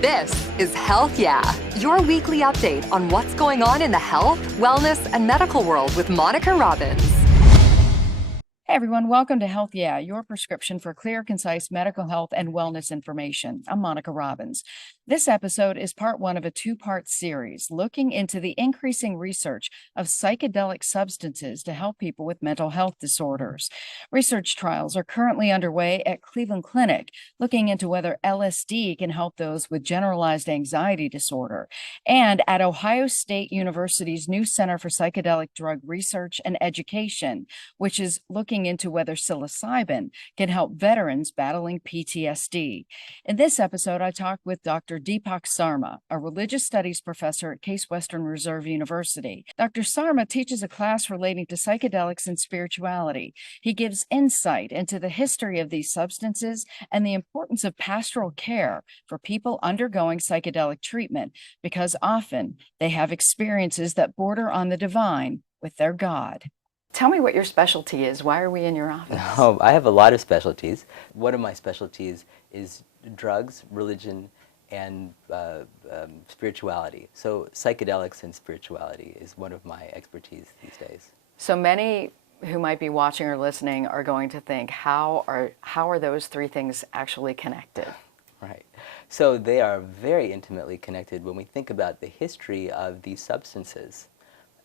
This is Health Yeah, your weekly update on what's going on in the health, wellness, and medical world with Monica Robbins. Hey everyone, welcome to Health Yeah, your prescription for clear, concise medical health and wellness information. I'm Monica Robbins. This episode is part one of a two-part series looking into the increasing research of psychedelic substances to help people with mental health disorders. Research trials are currently underway at Cleveland Clinic, looking into whether LSD can help those with generalized anxiety disorder, and at Ohio State University's new Center for Psychedelic Drug Research and Education, which is looking into whether psilocybin can help veterans battling PTSD. In this episode, I talked with Dr. Deepak Sarma, a religious studies professor at Case Western Reserve University. Dr. Sarma teaches a class relating to psychedelics and spirituality. He gives insight into the history of these substances and the importance of pastoral care for people undergoing psychedelic treatment, because often they have experiences that border on the divine with their God. Tell me what your specialty is. Why are we in your office? Oh, I have a lot of specialties. One of my specialties is drugs, religion, and spirituality. So psychedelics and spirituality is one of my expertise these days. So many who might be watching or listening are going to think, how are those three things actually connected? Right. So they are very intimately connected when we think about the history of these substances.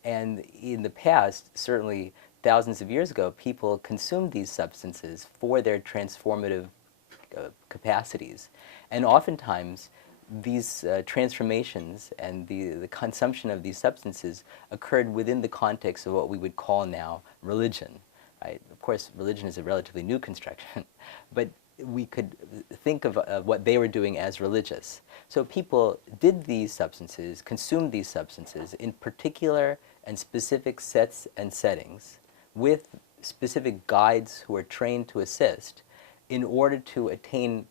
And in the past, certainly thousands of years ago, people consumed these substances for their transformative capacities. And oftentimes, these transformations and the consumption of these substances occurred within the context of what we would call now religion. Right? Of course, religion is a relatively new construction, but we could think of what they were doing as religious. So people did these substances, consumed these substances in particular and specific sets and settings with specific guides who are trained to assist in order to attain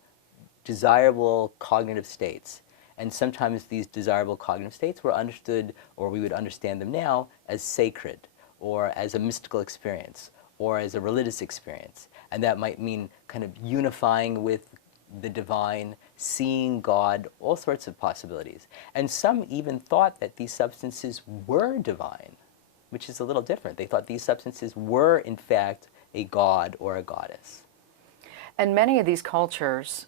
desirable cognitive states. And sometimes these desirable cognitive states were understood, or we would understand them now, as sacred, or as a mystical experience, or as a religious experience. And that might mean kind of unifying with the divine, seeing God, all sorts of possibilities. And some even thought that these substances were divine, which is a little different. They thought these substances were, in fact, a god or a goddess. And many of these cultures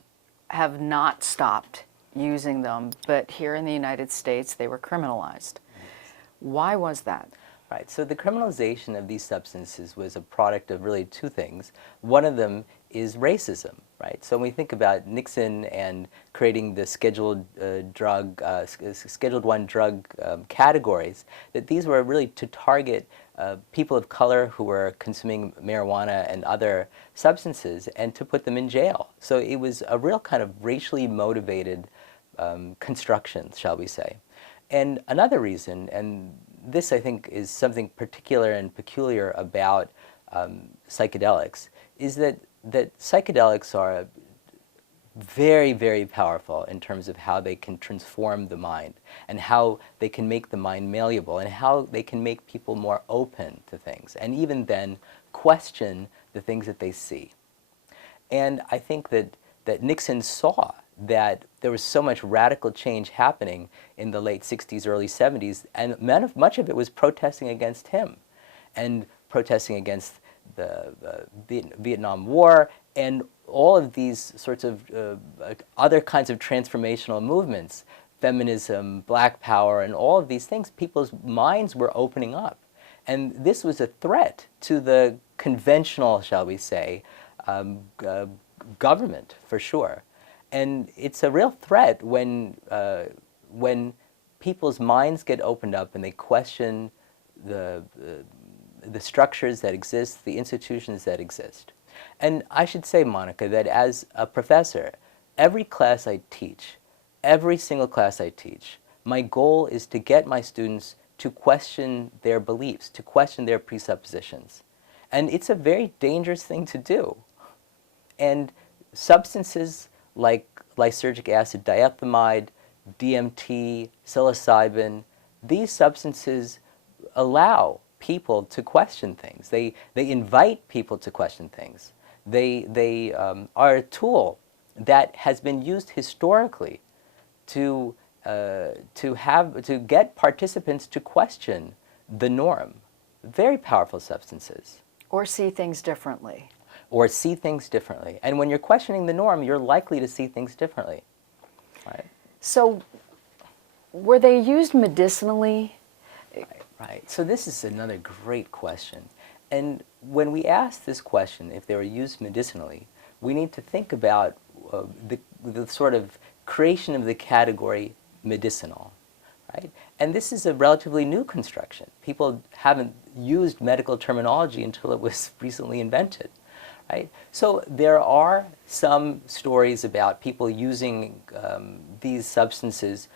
have not stopped using them, but here in the United States, they were criminalized. Why was that? Right, so the criminalization of these substances was a product of really two things. One of them is racism, right? So when we think about Nixon and creating the Scheduled 1 drug categories, that these were really to target people of color who were consuming marijuana and other substances and to put them in jail. So it was a real kind of racially motivated construction, shall we say. And another reason, and this I think is something particular and peculiar about psychedelics, is that psychedelics are very, very powerful in terms of how they can transform the mind and how they can make the mind malleable and how they can make people more open to things and even then question the things that they see. And I think that Nixon saw that there was so much radical change happening in the late 60s, early 70s, and much of it was protesting against him and protesting against the Vietnam War and all of these sorts of other kinds of transformational movements, feminism, black power, and all of these things. People's minds were opening up. And this was a threat to the conventional, shall we say, government, for sure. And it's a real threat when people's minds get opened up and they question the structures that exist, the institutions that exist. And I should say, Monica, that as a professor, every class I teach, every single class I teach, my goal is to get my students to question their beliefs, to question their presuppositions. And it's a very dangerous thing to do. And substances like lysergic acid, diethylamide, DMT, psilocybin, these substances allow people to question things. They invite people to question things. They are a tool that has been used historically to get participants to question the norm. Very powerful substances. Or see things differently. Or see things differently. And when you're questioning the norm, you're likely to see things differently. Right? So, were they used medicinally? Right. So this is another great question. And when we ask this question, if they were used medicinally, we need to think about the sort of creation of the category medicinal. Right? And this is a relatively new construction. People haven't used medical terminology until it was recently invented. Right? So there are some stories about people using these substances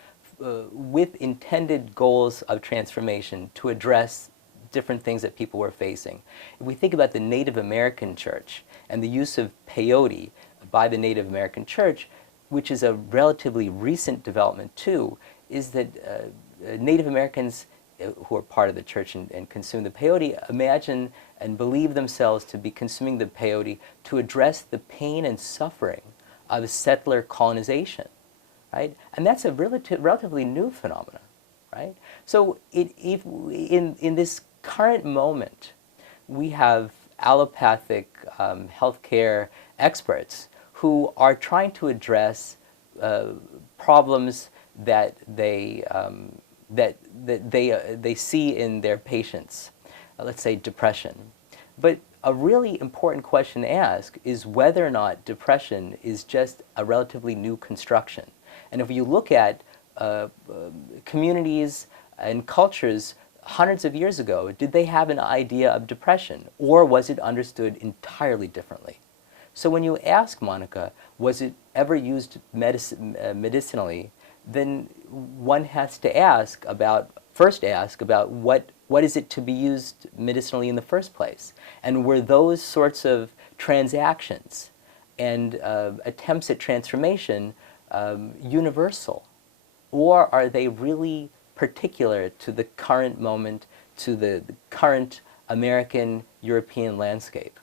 with intended goals of transformation to address different things that people were facing. If we think about the Native American church and the use of peyote by the Native American church, which is a relatively recent development too, is that Native Americans who are part of the church and consume the peyote imagine and believe themselves to be consuming the peyote to address the pain and suffering of settler colonization. Right? And that's a relatively new phenomenon. Right? So in this current moment, we have allopathic healthcare experts who are trying to address problems that they see in their patients, let's say depression. But a really important question to ask is whether or not depression is just a relatively new construction. And if you look at communities and cultures hundreds of years ago, did they have an idea of depression, or was it understood entirely differently? So when you ask Monica, was it ever used medicinally, then one has to first ask about what is it to be used medicinally in the first place? And were those sorts of transactions and attempts at transformation universal? Or are they really particular to the current moment, to the current American, European landscape?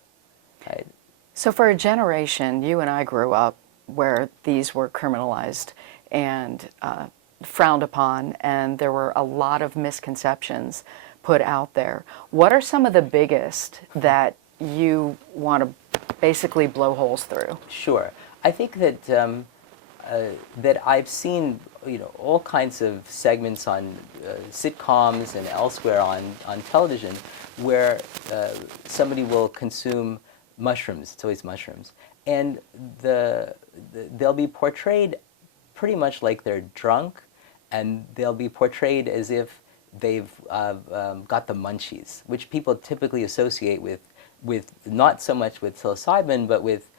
Right? So for a generation, you and I grew up where these were criminalized and frowned upon, and there were a lot of misconceptions put out there. What are some of the biggest that you want to basically blow holes through? Sure. I think that that I've seen all kinds of segments on sitcoms and elsewhere on television where somebody will consume mushrooms. It's always mushrooms, and they'll be portrayed pretty much like they're drunk, and they'll be portrayed as if they've got the munchies, which people typically associate with not so much with psilocybin, but with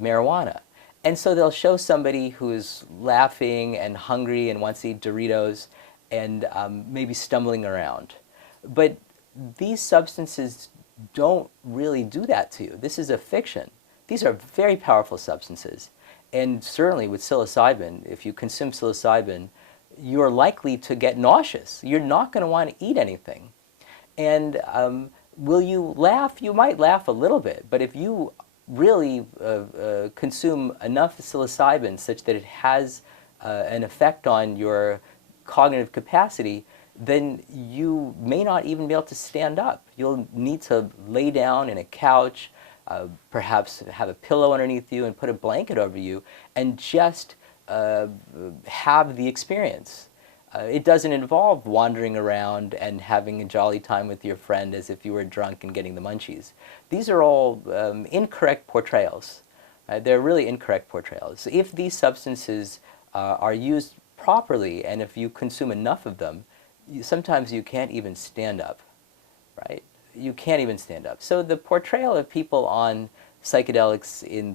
marijuana. And so they'll show somebody who's laughing and hungry and wants to eat Doritos and maybe stumbling around. But these substances don't really do that to you. This is a fiction. These are very powerful substances. And certainly with psilocybin, if you consume psilocybin, you're likely to get nauseous. You're not going to want to eat anything. And will you laugh? You might laugh a little bit. But if you really consume enough psilocybin such that it has an effect on your cognitive capacity, then you may not even be able to stand up. You'll need to lay down in a couch, perhaps have a pillow underneath you and put a blanket over you, and just have the experience. It doesn't involve wandering around and having a jolly time with your friend as if you were drunk and getting the munchies. These are all incorrect portrayals. They're really incorrect portrayals. If these substances are used properly, and if you consume enough of them, sometimes you can't even stand up, right? You can't even stand up. So the portrayal of people on psychedelics in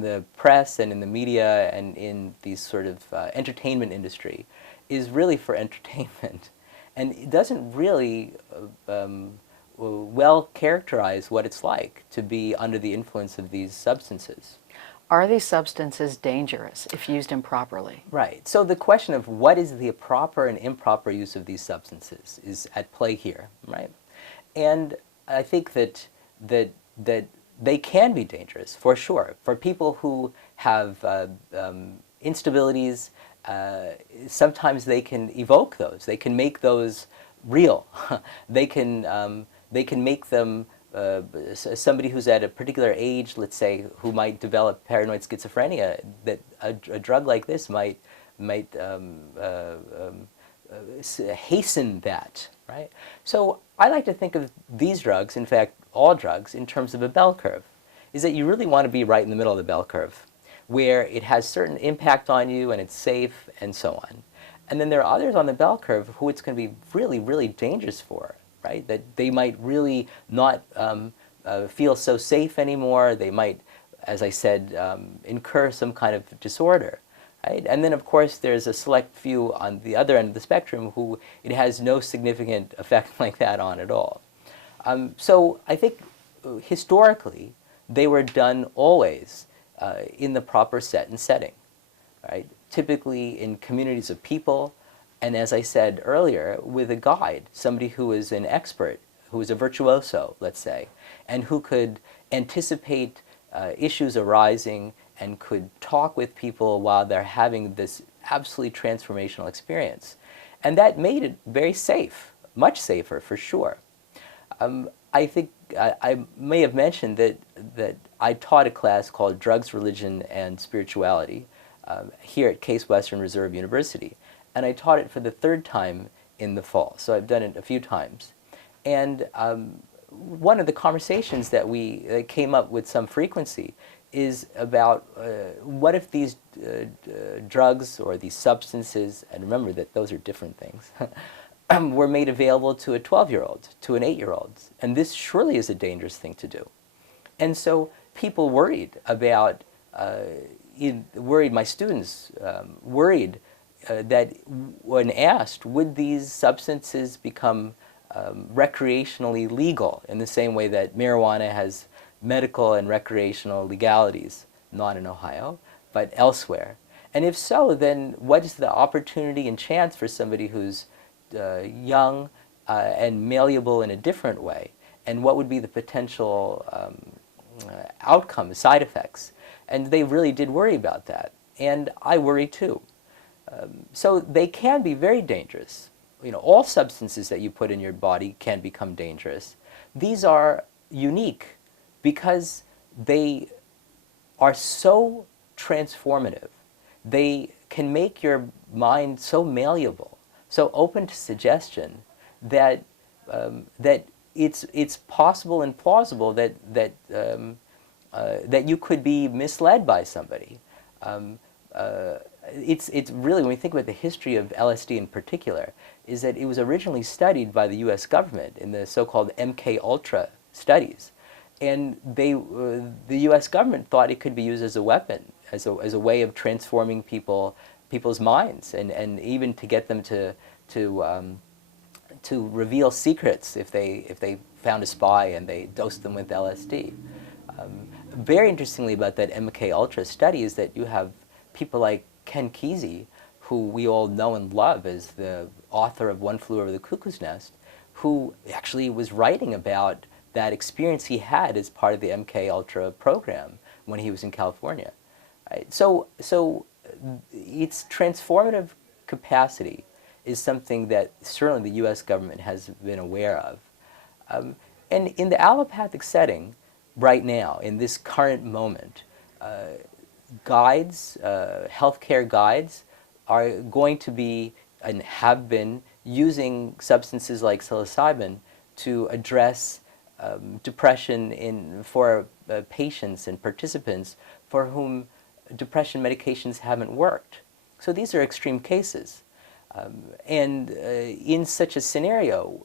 the press and in the media and in these sort of entertainment industry is really for entertainment, and it doesn't really well characterize what it's like to be under the influence of these substances. Are these substances dangerous if used improperly? Right. So the question of what is the proper and improper use of these substances is at play here, right? And I think that they can be dangerous, for sure, for people who have instabilities sometimes they can evoke those. They can make those real. They can make them somebody who's at a particular age, let's say, who might develop paranoid schizophrenia. That a drug like this might hasten that, right? So I like to think of these drugs, in fact, all drugs, in terms of a bell curve. Is that you really want to be right in the middle of the bell curve, where it has certain impact on you and it's safe and so on. And then there are others on the bell curve who it's going to be really, really dangerous for, right? That they might really not feel so safe anymore. They might, as I said, incur some kind of disorder. Right? And then, of course, there's a select few on the other end of the spectrum who it has no significant effect like that on at all. So I think historically, they were done always in the proper set and setting, right? Typically in communities of people, and as I said earlier, with a guide, somebody who is an expert, who is a virtuoso, let's say, and who could anticipate issues arising and could talk with people while they're having this absolutely transformational experience. And that made it very safe, much safer for sure. I think I may have mentioned that I taught a class called Drugs, Religion, and Spirituality here at Case Western Reserve University. And I taught it for the third time in the fall. So I've done it a few times. And one of the conversations that came up with some frequency is about what if these drugs or these substances, and remember that those are different things, were made available to a 12-year-old, to an 8-year-old. And this surely is a dangerous thing to do. And so people worried about, my students worried that when asked, would these substances become recreationally legal in the same way that marijuana has medical and recreational legalities, not in Ohio, but elsewhere? And if so, then what is the opportunity and chance for somebody who's young and malleable in a different way? And what would be the potential outcomes, side effects? And they really did worry about that. And I worry too. So they can be very dangerous. You know, all substances that you put in your body can become dangerous. These are unique because they are so transformative. They can make your mind so malleable, so open to suggestion that that it's possible and plausible that you could be misled by somebody. It's really, when we think about the history of LSD in particular, is that it was originally studied by the U.S. government in the so-called MK Ultra studies, and the U.S. government thought it could be used as a weapon, as a way of transforming people's minds, and even to get them to reveal secrets if they found a spy and they dosed them with LSD. Very interestingly about that MK Ultra study is that you have people like Ken Kesey, who we all know and love as the author of One Flew Over the Cuckoo's Nest, who actually was writing about that experience he had as part of the MK Ultra program when he was in California. Right? So its transformative capacity is something that certainly the U.S. government has been aware of. And in the allopathic setting, right now, in this current moment, guides, healthcare guides, are going to be and have been using substances like psilocybin to address depression for patients and participants for whom depression medications haven't worked. So these are extreme cases. And in such a scenario,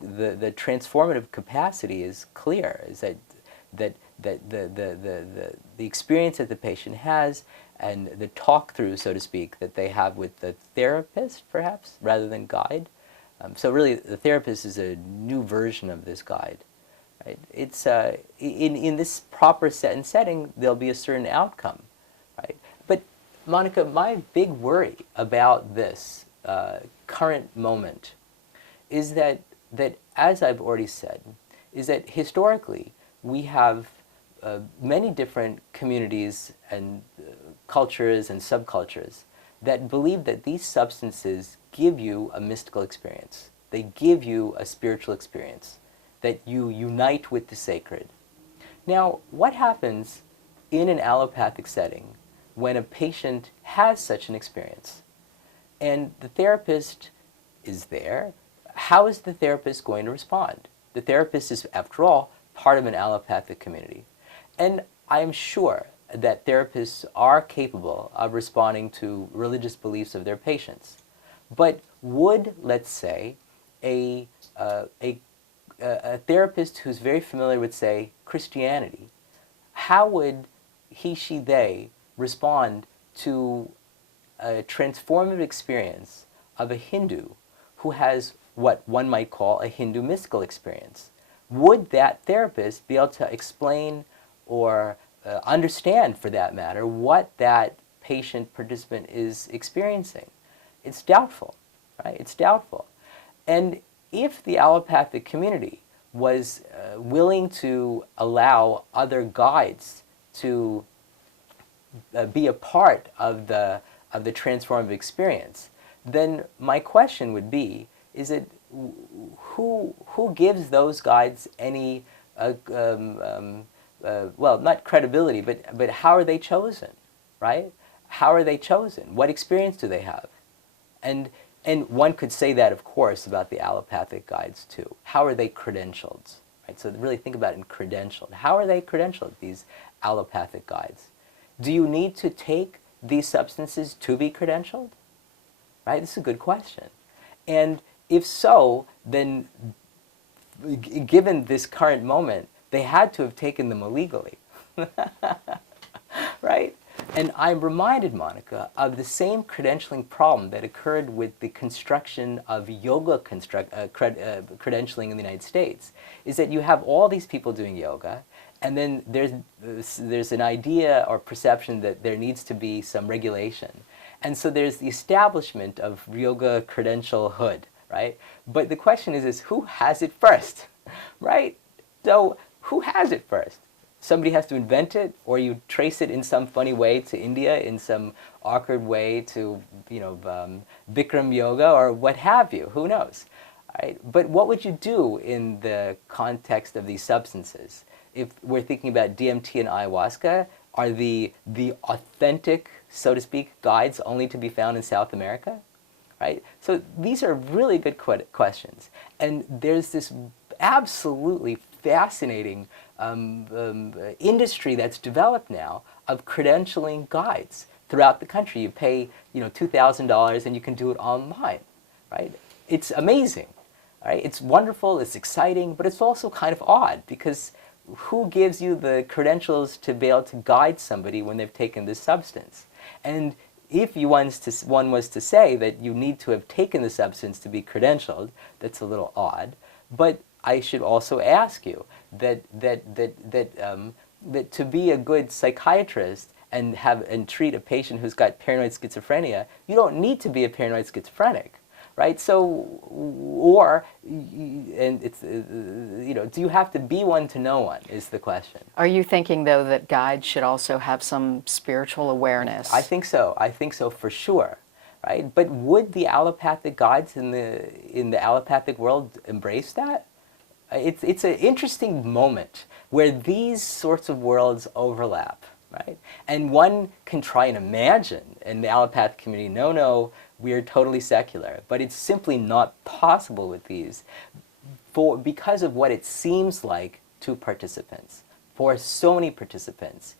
the transformative capacity is clear, is that the experience that the patient has and the talk-through, so to speak, that they have with the therapist, perhaps, rather than guide. So really, the therapist is a new version of this guide. Right? It's in this proper set and setting, there'll be a certain outcome, right? But Monica, my big worry about this current moment is that as I've already said, is that historically we have many different communities and cultures and subcultures that believe that these substances give you a mystical experience. They give you a spiritual experience, that you unite with the sacred. Now, what happens in an allopathic setting when a patient has such an experience? And the therapist is there. How is the therapist going to respond? The therapist is, after all, part of an allopathic community. And I am sure that therapists are capable of responding to religious beliefs of their patients. But would, let's say, a therapist who's very familiar with, say, Christianity, how would he, she, they respond to a transformative experience of a Hindu who has what one might call a Hindu mystical experience? Would that therapist be able to explain or understand, for that matter, what that patient participant is experiencing? It's doubtful, right? It's doubtful. And if the allopathic community was willing to allow other guides to be a part of the transformative experience, then my question would be, is it who gives those guides any well, not credibility, but how are they chosen, right? How are they chosen? What experience do they have? And one could say that, of course, about the allopathic guides too. How are they credentialed? Right? So really think about it in credentialed. How are they credentialed, these allopathic guides? Do you need to take these substances to be credentialed? Right? This is a good question. And if so, then given this current moment, they had to have taken them illegally. Right? And I'm reminded, Monica, of the same credentialing problem that occurred with the construction of yoga credentialing in the United States, is that you have all these people doing yoga, and then there's an idea or perception that there needs to be some regulation. And so there's the establishment of yoga credentialhood, right? But the question is who has it first, right? So who has it first? Somebody has to invent it, or you trace it in some funny way to India, in some awkward way to, Bikram yoga, or what have you. Who knows? Right? But what would you do in the context of these substances? If we're thinking about DMT and ayahuasca, are the authentic, so to speak, guides only to be found in South America? Right? So these are really good questions. And there's this absolutely fascinating industry that's developed now of credentialing guides throughout the country. You pay, $2,000 and you can do it online, right? It's amazing, right? It's wonderful, it's exciting, but it's also kind of odd, because who gives you the credentials to be able to guide somebody when they've taken this substance? And if one was to say that you need to have taken the substance to be credentialed, that's a little odd. But I should also ask you that to be a good psychiatrist and treat a patient who's got paranoid schizophrenia, you don't need to be a paranoid schizophrenic, right? So, do you have to be one to know one, is the question. Are you thinking, though, that guides should also have some spiritual awareness? I think so. I think so for sure, right? But would the allopathic guides in the allopathic world embrace that? It's an interesting moment where these sorts of worlds overlap, right? And one can try and imagine in the allopathic community, no, we are totally secular. But it's simply not possible with these because of what it seems like to participants. For so many participants,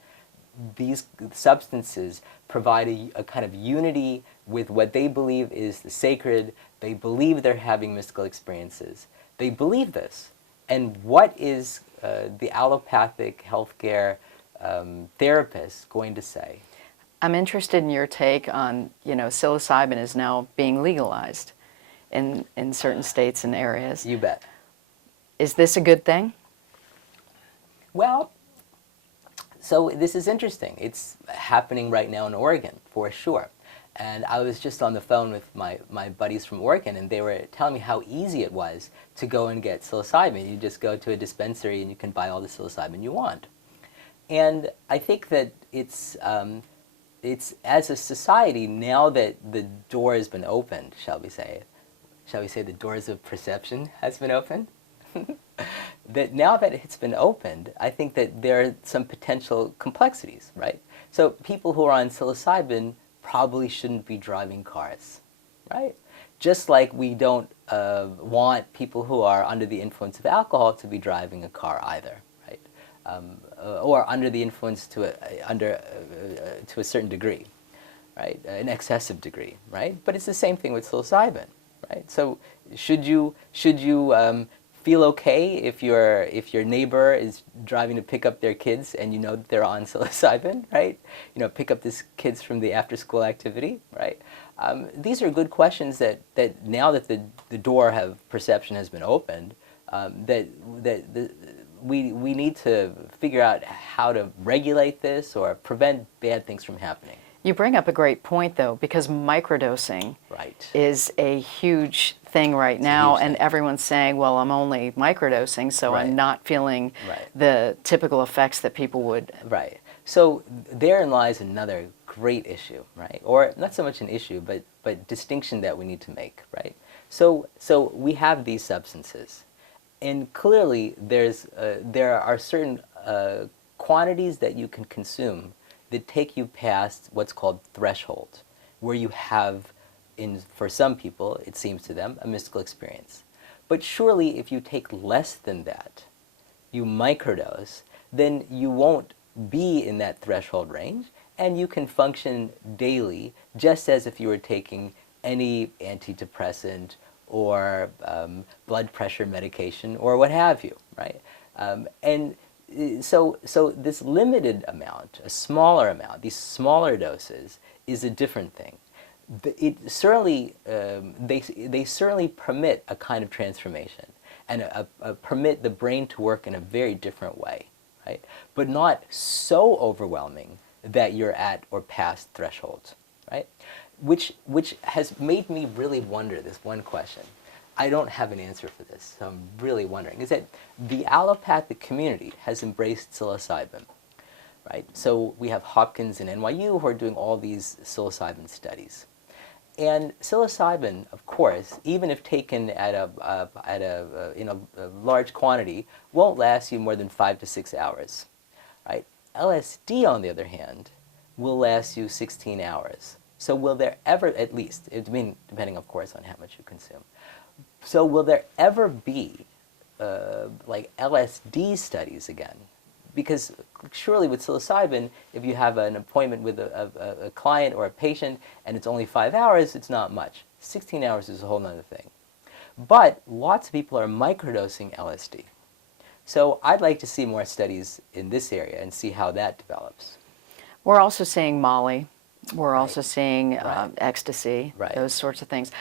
these substances provide a kind of unity with what they believe is the sacred. They believe they're having mystical experiences. They believe this. And what is the allopathic healthcare therapist going to say? I'm interested in your take on, psilocybin is now being legalized in certain states and areas. You bet. Is this a good thing? Well, so this is interesting. It's happening right now in Oregon, for sure. And I was just on the phone with my buddies from Oregon, and they were telling me how easy it was to go and get psilocybin. You just go to a dispensary and you can buy all the psilocybin you want. And I think that it's it's as a society, now that the door has been opened, shall we say the doors of perception has been opened, that now that it's been opened, I think that there are some potential complexities, right? So people who are on psilocybin probably shouldn't be driving cars, right? Just like we don't want people who are under the influence of alcohol to be driving a car either, right? Or under the influence to a certain degree, right? An excessive degree, right? But it's the same thing with psilocybin, right? So should you feel okay if your neighbor is driving to pick up their kids and you know that they're on psilocybin, right? You know, pick up these kids from the after-school activity, right? These are good questions that now that the door of perception has been opened, we need to figure out how to regulate this or prevent bad things from happening. You bring up a great point, though, because microdosing is a huge thing right now, and everyone's saying, well, I'm only microdosing, so I'm not feeling the typical effects that people would. Right. So therein lies another great issue, right? Or not so much an issue, but distinction that we need to make, right? So we have these substances, and clearly there are certain quantities that you can consume that take you past what's called threshold, where you have, for some people, it seems to them, a mystical experience. But surely if you take less than that, you microdose, then you won't be in that threshold range, and you can function daily just as if you were taking any antidepressant or blood pressure medication or what have you, right? So this limited amount, a smaller amount, these smaller doses, is a different thing. It certainly, they certainly permit a kind of transformation and permit the brain to work in a very different way, right? But not so overwhelming that you're at or past thresholds, right? Which has made me really wonder this one question. I don't have an answer for this, so I'm really wondering, is that the allopathic community has embraced psilocybin, right? So we have Hopkins and NYU who are doing all these psilocybin studies. And psilocybin, of course, even if taken in a large quantity, won't last you more than 5 to 6 hours, right? LSD, on the other hand, will last you 16 hours. So will there ever, at least, depending, of course, on how much you consume, so will there ever be like LSD studies again? Because surely with psilocybin, if you have an appointment with a client or a patient and it's only 5 hours, it's not much. 16 hours is a whole other thing. But lots of people are microdosing LSD. So I'd like to see more studies in this area and see how that develops. We're also seeing Molly. We're also seeing ecstasy, those sorts of things.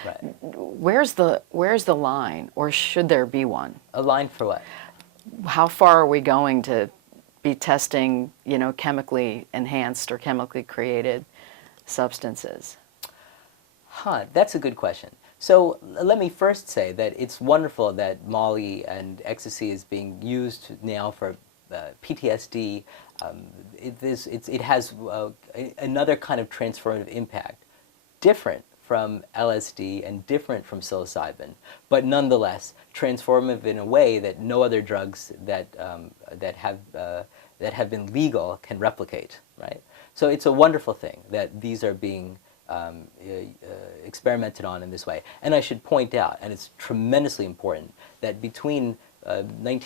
Where's the line, or should there be one? A line for what? How far are we going to be testing, chemically enhanced or chemically created substances? That's a good question. So let me first say that it's wonderful that Molly and ecstasy is being used now for PTSD. It has another kind of transformative impact, different from LSD and different from psilocybin, but nonetheless transformative in a way that no other drugs that have been legal can replicate. Right. So it's a wonderful thing that these are being experimented on in this way. And I should point out, and it's tremendously important, that between late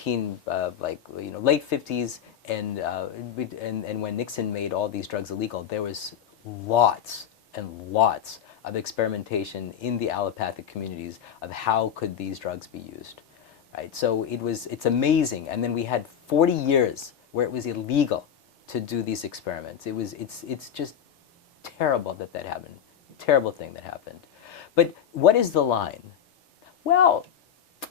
50s and when Nixon made all these drugs illegal, there was lots and lots of experimentation in the allopathic communities of how could these drugs be used, right? So it's amazing. And then we had 40 years where it was illegal to do these experiments. It's just terrible that happened. Terrible thing that happened. But what is the line? Well,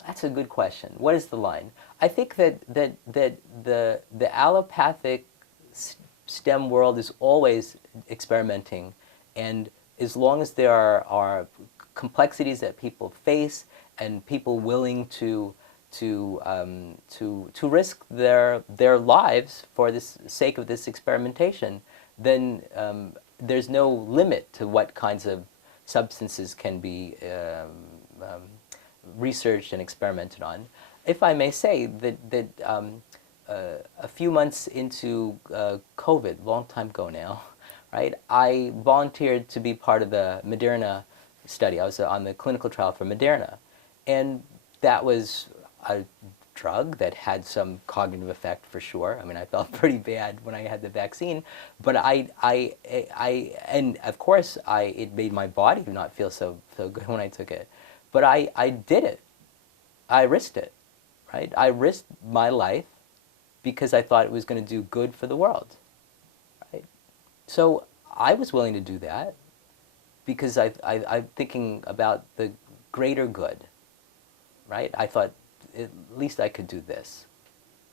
that's a good question. What is the line? I think that the allopathic STEM world is always experimenting, and as long as there are complexities that people face and people willing to risk their lives for the sake of this experimentation, then there's no limit to what kinds of substances can be researched and experimented on. If I may say that a few months into COVID, long time ago now, right, I volunteered to be part of the Moderna study. I was on the clinical trial for Moderna, and that was a drug that had some cognitive effect for sure. I mean, I felt pretty bad when I had the vaccine, but and of course, it made my body not feel so good when I took it. But I did it. I risked it, right? I risked my life because I thought it was going to do good for the world, right? So I was willing to do that because I'm thinking about the greater good, right? I thought, at least I could do this.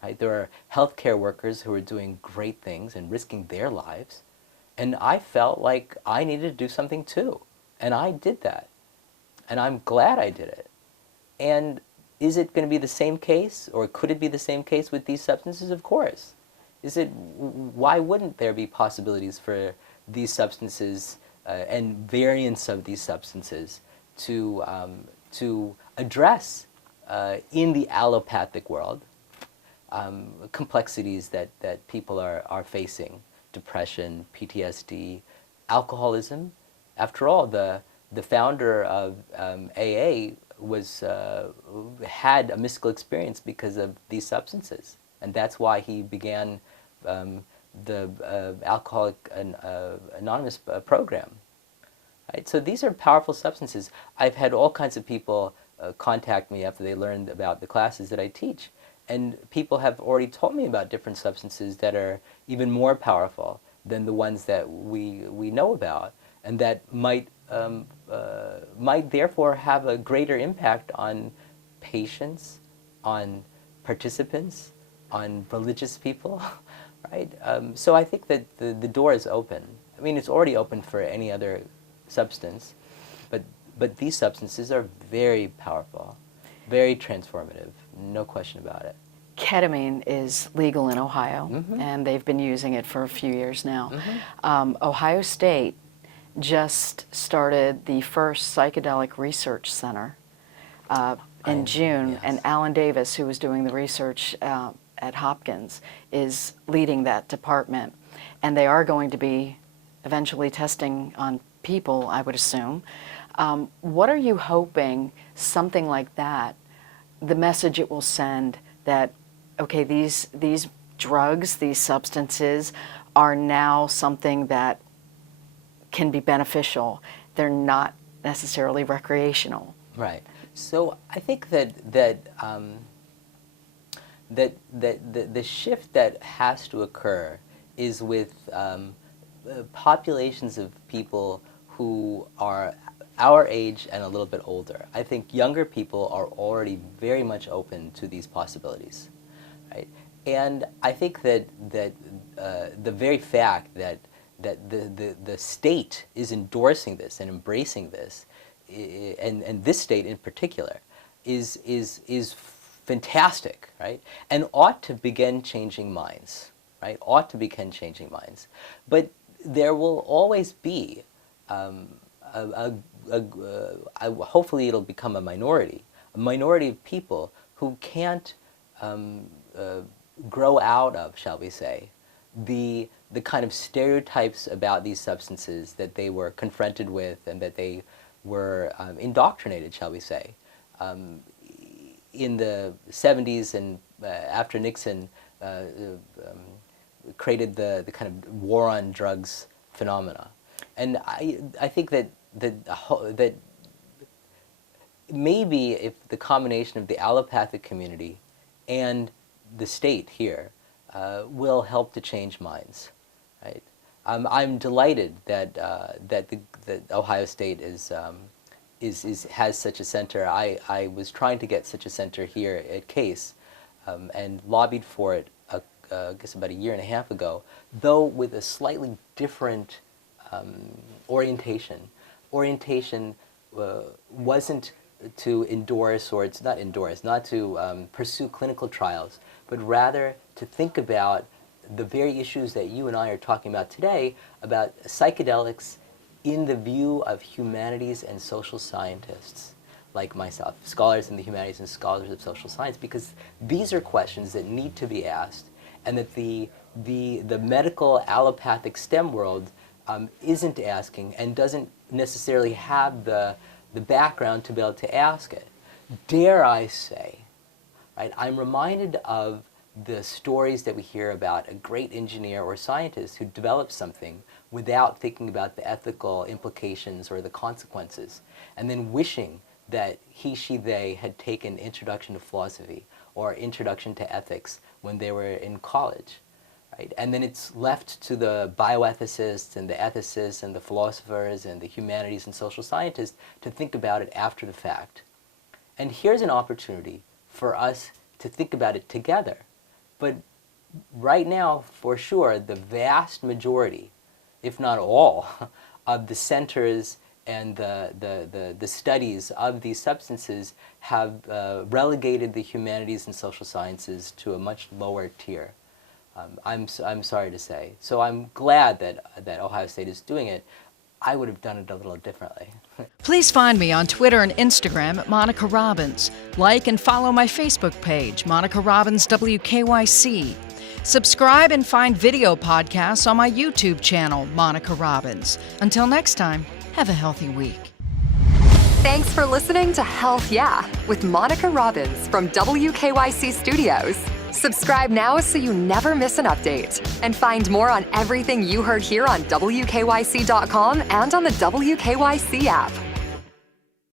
Right? There are healthcare workers who are doing great things and risking their lives, and I felt like I needed to do something too, and I did that, and I'm glad I did it. And is it going to be the same case, or could it be the same case with these substances? Of course. Why wouldn't there be possibilities for these substances and variants of these substances to address in the allopathic world, complexities that people are facing, depression, PTSD, alcoholism. After all, the founder of AA had a mystical experience because of these substances, and that's why he began the Alcoholic Anonymous program. Right? So these are powerful substances. I've had all kinds of people contact me after they learned about the classes that I teach. And people have already told me about different substances that are even more powerful than the ones that we know about, and that might therefore have a greater impact on patients, on participants, on religious people, right? So I think that the door is open. I mean, it's already open for any other substance, but these substances are very powerful, very transformative, no question about it. Ketamine is legal in Ohio, and they've been using it for a few years now. Ohio State just started the first psychedelic research center in June, yes. and Alan Davis, who was doing the research at Hopkins, is leading that department. And they are going to be eventually testing on people, I would assume. What are you hoping something like that, the message it will send that, okay, these drugs, these substances are now something that can be beneficial. They're not necessarily recreational. Right. So I think that the shift that has to occur is with populations of people who are our age and a little bit older. I think younger people are already very much open to these possibilities, right? And I think that the very fact that the state is endorsing this and embracing this, and this state in particular, is fantastic, right? And ought to begin changing minds, right? Ought to begin changing minds. But there will always be hopefully it'll become a minority of people who can't grow out of, shall we say, the kind of stereotypes about these substances that they were confronted with and that they were indoctrinated, shall we say, in the 70s and after Nixon created the kind of war on drugs phenomena. And I think that maybe if the combination of the allopathic community and the state here will help to change minds, right? I'm delighted that Ohio State has such a center. I was trying to get such a center here at Case, and lobbied for it I guess about a year and a half ago, though with a slightly different orientation. Orientation wasn't to endorse, or it's not endorse, not to pursue clinical trials, but rather to think about the very issues that you and I are talking about today, about psychedelics in the view of humanities and social scientists like myself, scholars in the humanities and scholars of social science, because these are questions that need to be asked, and that the medical allopathic STEM world isn't asking and doesn't necessarily have the background to be able to ask it. Dare I say, right? I'm reminded of the stories that we hear about a great engineer or scientist who develops something without thinking about the ethical implications or the consequences, and then wishing that he, she, they had taken Introduction to Philosophy or Introduction to Ethics when they were in college. Right? And then it's left to the bioethicists and the ethicists and the philosophers and the humanities and social scientists to think about it after the fact. And here's an opportunity for us to think about it together. But right now, for sure, the vast majority, if not all, of the centers and the studies of these substances have relegated the humanities and social sciences to a much lower tier. I'm sorry to say. So I'm glad that Ohio State is doing it. I would have done it a little differently. Please find me on Twitter and Instagram at Monica Robbins. Like and follow my Facebook page, Monica Robbins WKYC. Subscribe and find video podcasts on my YouTube channel, Monica Robbins. Until next time, have a healthy week. Thanks for listening to Health Yeah with Monica Robbins from WKYC Studios. Subscribe now so you never miss an update. And find more on everything you heard here on WKYC.com and on the WKYC app.